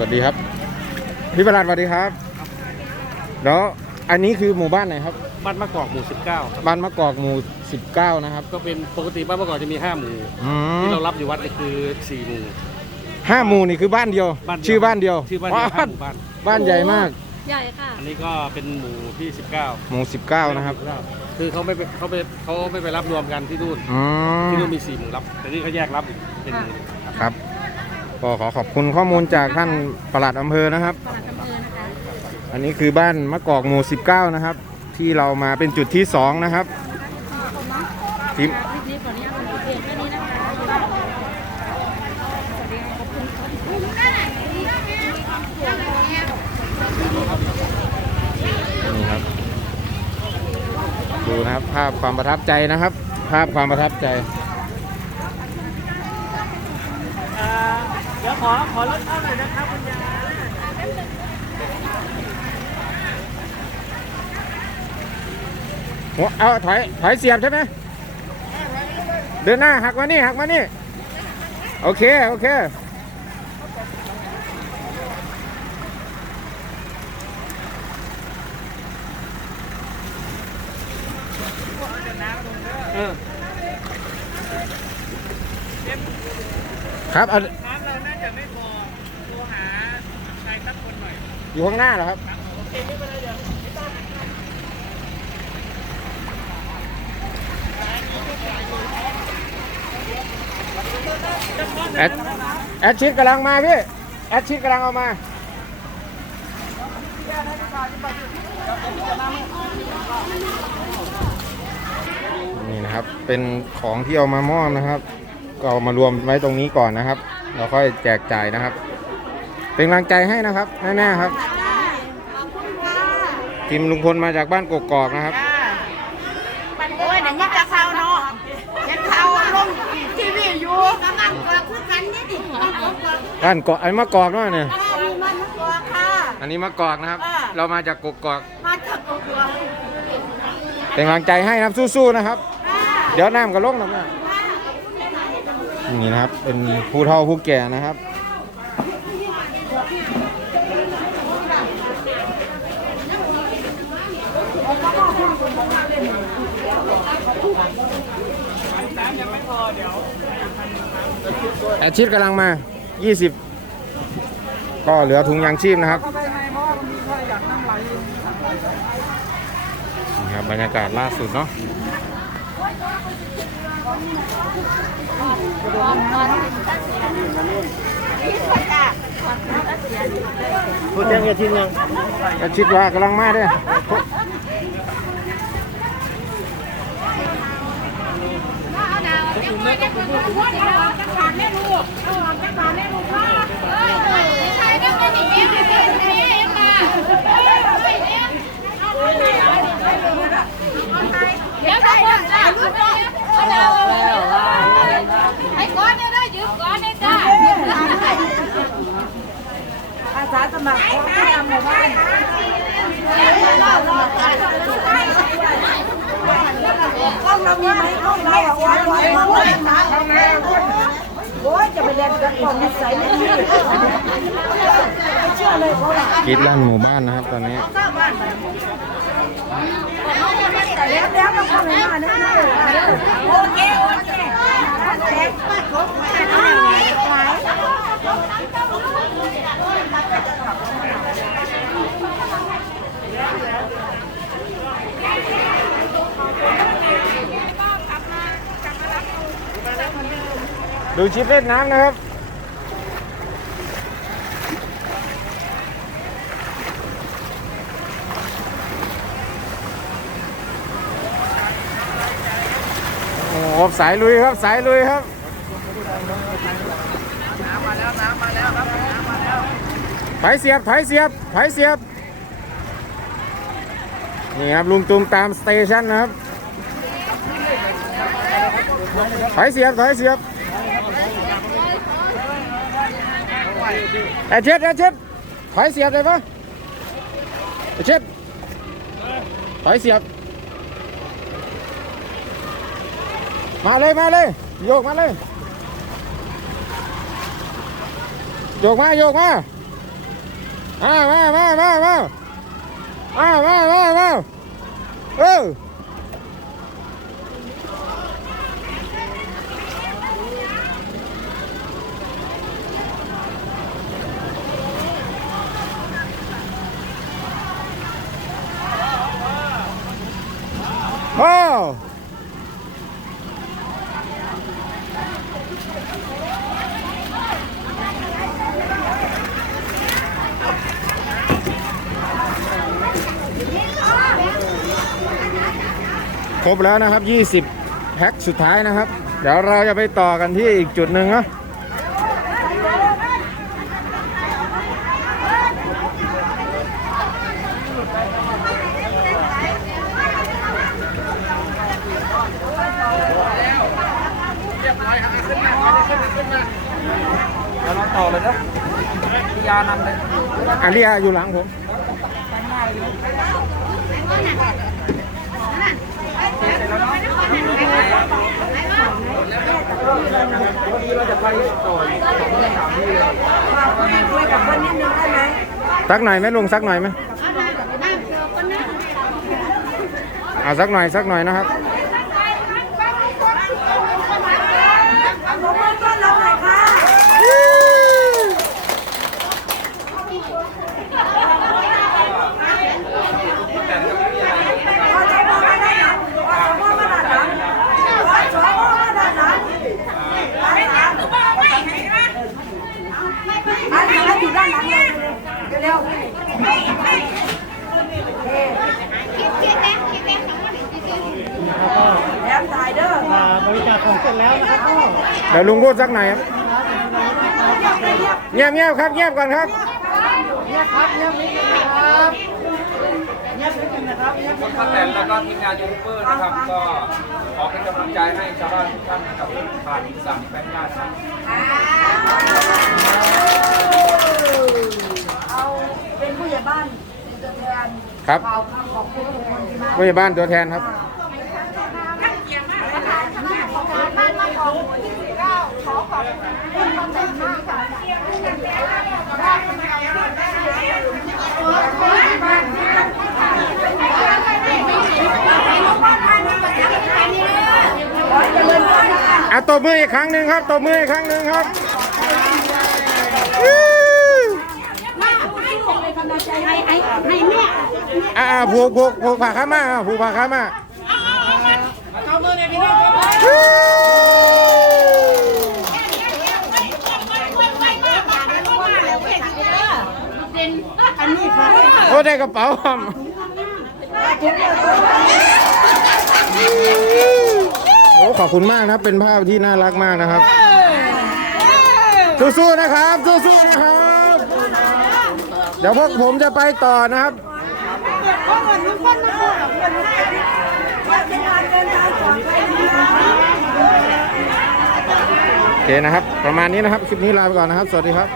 สวัสดีครับ พี่ประหลัดสวัสดีครับแล้วอันนี้คือหมู่บ้านไหนครับ บ้านมะกอกหมู่ 19 ครับ บ้านมะกอกหมู่ 19 นะครับก็เป็นปกติบ้านมะกอกจะมี 5 หมู่ อืมที่เรารับอยู่วัดนี่คือ 4 หมู่ ห้าหมู่นี่คือบ้านเดียว บ้านเดียว ชื่อบ้านเดียวชื่อบ้านเดียวห้าว้าวหมู่บ้าน บ้านใหญ่มาก ใหญ่ค่ะ อันนี้ก็เป็นหมู่ที่ 19 หมู่ 19 นะครับคือเขาไม่ไปเขาไปเขาไม่ไปรับรวมกันที่นู่น อืมที่นู่นมี 4 หมู่รับ แต่นี่เขาแยกรับอีกเป็นหมู่ครับ ก็ขอขอบคุณข้อมูลจากท่านประหลัดอำเภอนะครับ ปลัดอำเภอนะคะอันนี้คือบ้านมะกอกหมู่ 19 นะครับ ที่เรามาเป็นจุดที่ 2 นะครับ ทีม คลิปนี้ขออนุญาตลงเพียงแค่นี้นะคะสวัสดีค่ะขอบคุณค่ะนี่ครับ ดูนะครับภาพความประทับใจนะครับ ภาพความประทับใจ เดี๋ยวขอขอรถเข้าหน่อยนะครับคุณยายหัวเอาถอยถอยเสียบใช่ไหมเดินหน้าหักมานี่หักมานี่ โอเค โอเคครับเอา น้ำเราน่าจะไม่พอโทรหาใครสักคนหน่ อยู่ข้างหน้าเหรอครับแอดแอดชิดกำลังมาพี่ แอดชิดกำลังเอามานี่นะครับ เป็นของที่เอามามอบนะครับ ก็เอามารวมไว้ตรงนี้ก่อนนะครับ เราค่อยแจกจ่ายนะครับ เป็นกำลังใจให้นะครับแน่ๆครับทีมลุงพลมาจากบ้านกกอกนะครับ โอ้ยเดี๋ยวนี้จะเข้าเนาะจะเข้าลงทีวีอยู่กำลังกรอกคือกันนี่ดิมันกรอกกรอกบ้านเกาะไอ้มะกอกด้วยเนี่ยมีมันมากรอกค่ะ อันนี้มะกอกนะครับ เรามาจากกกอก มาจากกรอกกรอกเป็นกำลังใจให้นะครับสู้ๆนะครับ เดี๋ยวน้ำก็ลงนะแม่นี่นะครับ เป็นผู้เฒ่าผู้แก่นะครับ แอดชิดกำลังมา 20 ก็เหลือถุงยางชีพนะครับนี่ครับบรรยากาศล่าสุดเนาะพูดยังไงทีนึงแอดชิดว่ากำลังมา เด้วย ไอ้ก้อนเนี่ยได้ยืมก้อนเนี่ยจ้า อาสาสมัครของผู้นำหมู่บ้าน กล้องเรามีไหมกล้องเราอะวันวันวันวันนะโอ้ยจะไปเรียนกับกล้องนิสัยไม่ดีไม่เชื่อเลยเขาอะกรีดลั่นหมู่บ้านนะครับตอนนี้แล้วแล้วก็เข้าไปมาเนอะโอเคโอเคแท็กเขาขาย ดูชิปเล่นน้ำนะครับ โอ้โหสายลุยครับสายลุยครับ น้ำมาแล้วน้ำมาแล้วครับน้ำมาแล้วไถเสียบไถเสียบไถเสียบ นี่ครับลุงตูมตามสเตชันนะครับไถเสียบไถเสียบ ไอ้เช็ดไอ้เช็ดถอยเสียบเลยปะไอ้เช็ดถอยเสียบ มาเลยมาเลยโยกมาเลยโยกมาโยกมามามามามามามามามามาเออโอ้ ครบแล้วนะครับ 20 แพ็คสุดท้ายนะครับ เดี๋ยวเราจะไปต่อกันที่อีกจุดหนึ่งนะ ต่อเลยนะพิยาะลีอานั่งนเลยนะวันนี้าอยู่หลังผมสักหน่อยไหมลุงสักหน่อยไหมอ่าสักหน่อยสักหน่อยนะครับ ร็วแถมถ่ายเด้อเดี๋ยวลุงพูดสักหน่อยครับเงียบเงียบครับ เงียบก่อนครับป้าแตนแล้วก็ทีมงานยูทูบเบอร์นะครับ ก็ขอเป็นกำลังใจให้ชาวบ้านทุกท่านนะครับผ่านสั่งแฟนญาติครับ เอาเป็นผู้ใหญ่บ้านตัวแทนครับเป่าคำขอบคุณทุกคนที่มาผู้ใหญ่บ้านตัวแทนครับขอให้เจริญด้วยนะคะอะตบมืออีกครั้งหนึ่งครับตบมืออีกครั้งหนึ่งครับ ให้ให้ให้แม่อ่าผูกผูกผูกผ้าขามาอะผูกผ้าขามาเอามือเนี่ยพี่น้องอันนี้ค่ะโอ้ได้กระเป๋าครับโอ้ขอบคุณมากนะครับเป็นภาพที่น่ารักมากนะครับ สู้ๆนะครับ สู้ๆนะครับ เดี๋ยวพวกผมจะไปต่อนะครับว่าเป็นการเดินทางปลอดภัยนะโอเคนะครับ ประมาณนี้นะครับ คลิปนี้ลาไปก่อนนะครับ สวัสดีครับ